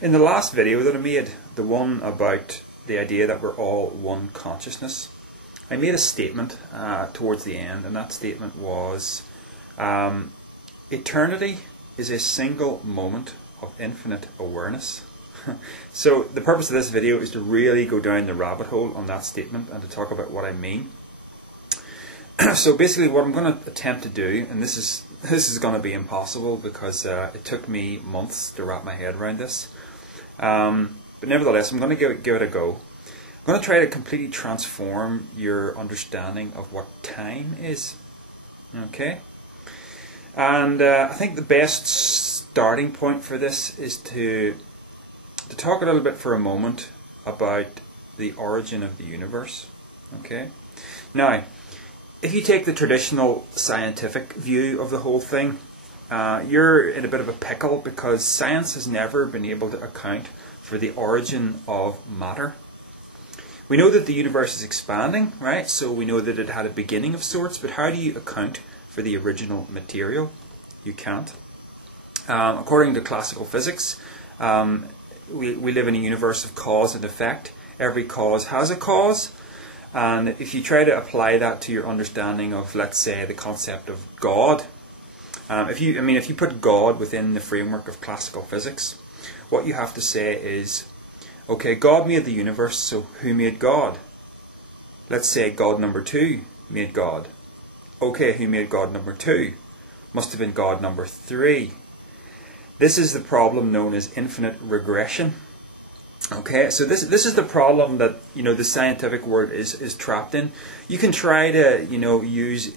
In the last video that I made, the one about the idea that we're all one consciousness, I made a statement towards the end, and that statement was eternity is a single moment of infinite awareness. So the purpose of this video is to really go down the rabbit hole on that statement and to talk about what I mean. So basically what I'm going to attempt to do, and this is going to be impossible because it took me months to wrap my head around this, but nevertheless I'm going to give it a go. I'm going to try to completely transform your understanding of what time is. Okay? And I think the best starting point for this is to talk a little bit for a moment about the origin of the universe. Okay? Now, if you take the traditional scientific view of the whole thing, you're in a bit of a pickle because science has never been able to account for the origin of matter. We know that the universe is expanding, right? So we know that it had a beginning of sorts, but how do you account for the original material? You can't. According to classical physics, we live in a universe of cause and effect. Every cause has a cause. And if you try to apply that to your understanding of, let's say, the concept of God, if you put God within the framework of classical physics, what you have to say is, okay, God made the universe, so who made God? Let's say God number 2 made God. Okay, who made God number 2? Must have been God number 3. This is the problem known as infinite regression. Okay, so this is the problem that the scientific world is trapped in. You can try to use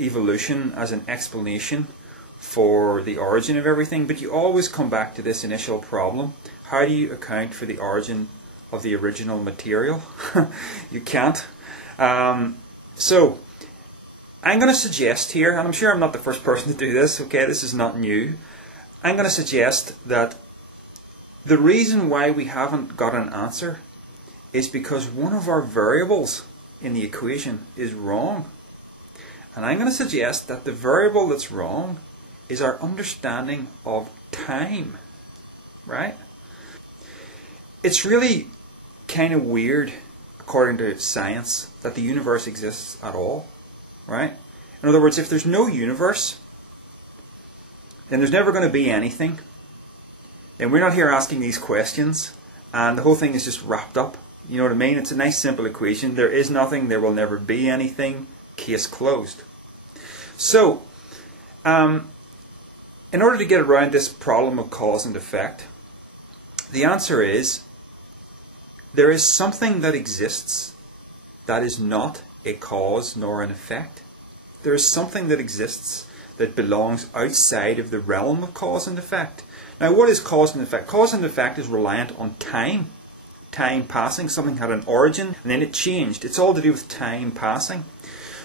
evolution as an explanation for the origin of everything, but you always come back to this initial problem. How do you account for the origin of the original material? You can't. So I'm going to suggest here, and I'm sure I'm not the first person to do this. Okay, this is not new. I'm going to suggest that the reason why we haven't got an answer is because one of our variables in the equation is wrong. And I'm going to suggest that the variable that's wrong is our understanding of time. Right? It's really kind of weird, according to science, that the universe exists at all. Right? In other words, if there's no universe, then there's never going to be anything. And we're not here asking these questions, and the whole thing is just wrapped up. You know what I mean? It's a nice simple equation. There is nothing, there will never be anything, case closed. So, in order to get around this problem of cause and effect, the answer is, there is something that exists that is not a cause nor an effect. There is something that exists that belongs outside of the realm of cause and effect. Now, what is cause and effect? Cause and effect is reliant on time. Time passing. Something had an origin and then it changed. It's all to do with time passing.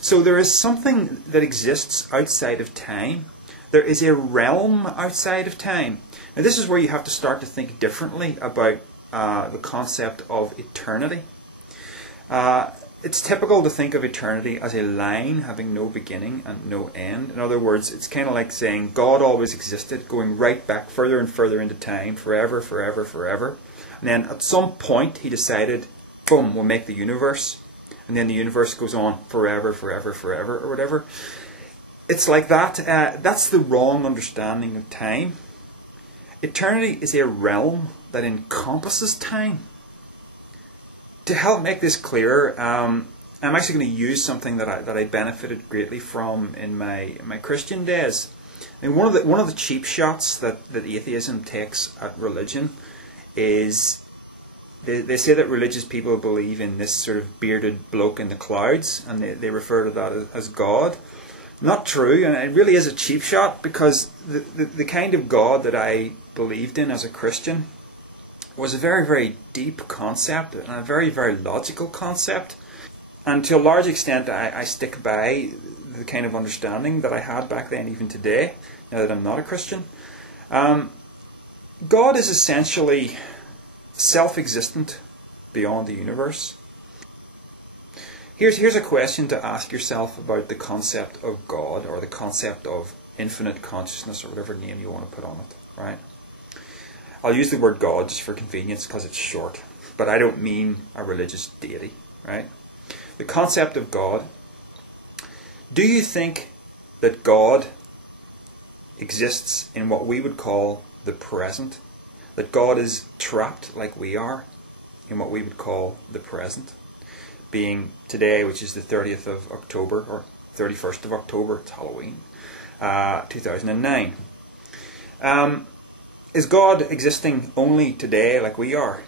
So there is something that exists outside of time. There is a realm outside of time. Now, this is where you have to start to think differently about the concept of eternity. It's typical to think of eternity as a line having no beginning and no end. In other words, it's kind of like saying God always existed, going right back further and further into time, forever, forever, forever. And then at some point he decided, boom, we'll make the universe. And then the universe goes on forever, forever, forever, or whatever. It's like that. That's the wrong understanding of time. Eternity is a realm that encompasses time. To help make this clearer, I'm actually going to use something that I benefited greatly from in my Christian days. I mean, one of the cheap shots that atheism takes at religion is they say that religious people believe in this sort of bearded bloke in the clouds, and they refer to that as God. Not true, and it really is a cheap shot, because the kind of God that I believed in as a Christian was a very, very deep concept and a very, very logical concept. And to a large extent, I stick by the kind of understanding that I had back then, even today, now that I'm not a Christian. God is essentially self-existent beyond the universe. Here's a question to ask yourself about the concept of God, or the concept of infinite consciousness, or whatever name you want to put on it, right? I'll use the word God just for convenience because it's short, but I don't mean a religious deity, right? The concept of God. Do you think that God exists in what we would call the present? That God is trapped like we are in what we would call the present? Being today, which is the 30th of October, or 31st of October, it's Halloween, 2009. Is God existing only today like we are?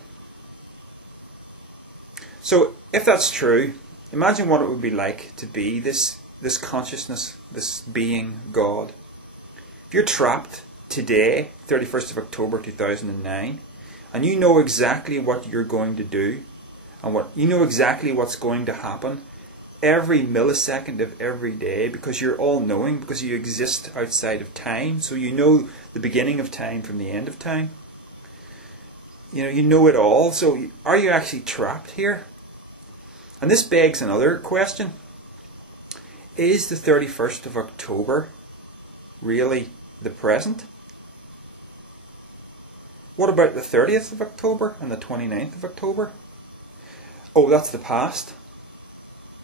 So, if that's true, imagine what it would be like to be this consciousness, this being God. If you're trapped today, 31st of October 2009, and you know exactly what you're going to do, and you know exactly what's going to happen every millisecond of every day, because you're all-knowing, because you exist outside of time, so you know the beginning of time from the end of time. You know it all. So are you actually trapped here? And this begs another question. Is the 31st of October really the present? What about the 30th of October and the 29th of October? Oh, that's the past.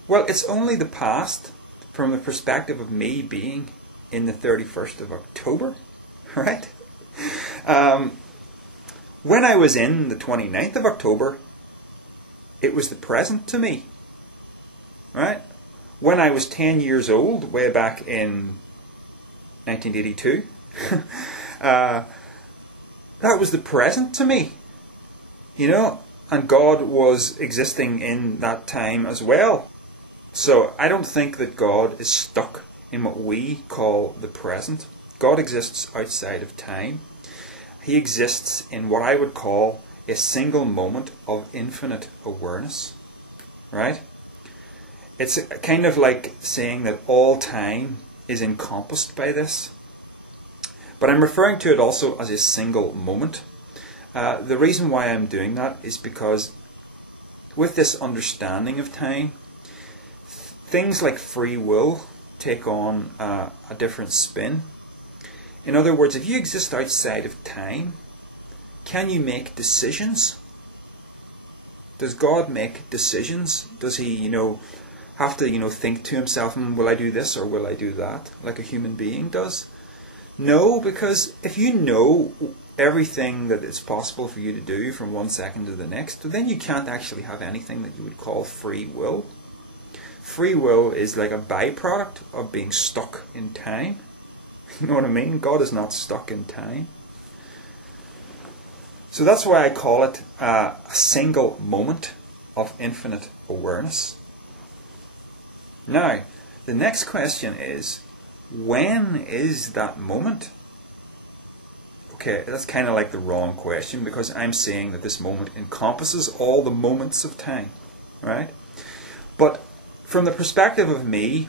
Well, it's only the past from the perspective of me being in the 31st of October, right? When I was in the 29th of October, it was the present to me, right? When I was 10 years old, way back in 1982, that was the present to me, and God was existing in that time as well. So I don't think that God is stuck in what we call the present. God exists outside of time. He exists in what I would call a single moment of infinite awareness, right? It's kind of like saying that all time is encompassed by this. But I'm referring to it also as a single moment. The reason why I'm doing that is because with this understanding of time, things like free will take on a different spin. In other words, if you exist outside of time, can you make decisions? Does God make decisions? Does he, have to, think to himself, will I do this or will I do that, like a human being does? No, because if you know everything that it's possible for you to do from one second to the next, then you can't actually have anything that you would call free will. Free will is like a byproduct of being stuck in time. You know what I mean? God is not stuck in time. So that's why I call it a single moment of infinite awareness. Now, the next question is, when is that moment? Okay, that's kind of like the wrong question, because I'm saying that this moment encompasses all the moments of time, right? But from the perspective of me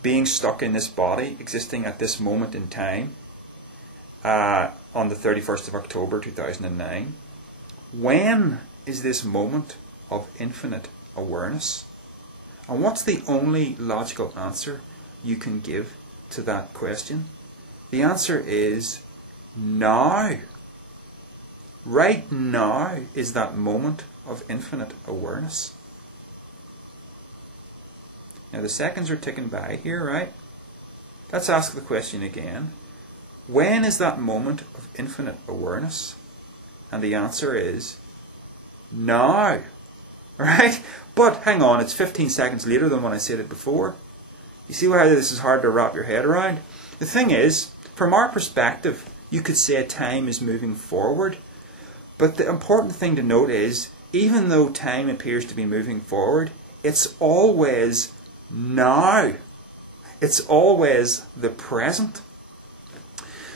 being stuck in this body, existing at this moment in time, on the 31st of October 2009, when is this moment of infinite awareness? And what's the only logical answer you can give to that question? The answer is now. Right now is that moment of infinite awareness. Now the seconds are ticking by here, right? Let's ask the question again. When is that moment of infinite awareness? And the answer is now. Right? But hang on, it's 15 seconds later than when I said it before. You see how this is hard to wrap your head around? The thing is, from our perspective, you could say time is moving forward. But the important thing to note is, even though time appears to be moving forward, it's always now. It's always the present.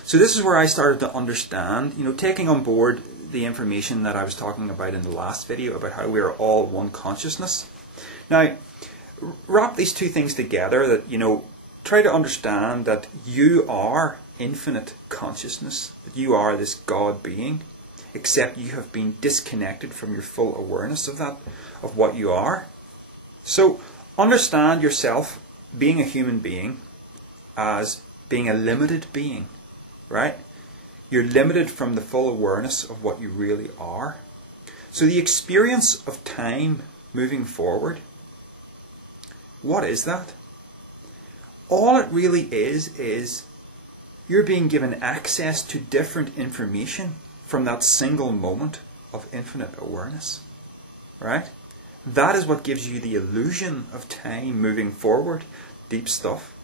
So this is where I started to understand, taking on board the information that I was talking about in the last video about how we are all one consciousness. Now, wrap these two things together, that, try to understand that you are infinite consciousness, that you are this God being, except you have been disconnected from your full awareness of that, of what you are. So, understand yourself being a human being as being a limited being, right? You're limited from the full awareness of what you really are. So the experience of time moving forward, what is that? All it really is you're being given access to different information from that single moment of infinite awareness. Right? That is what gives you the illusion of time moving forward. Deep stuff.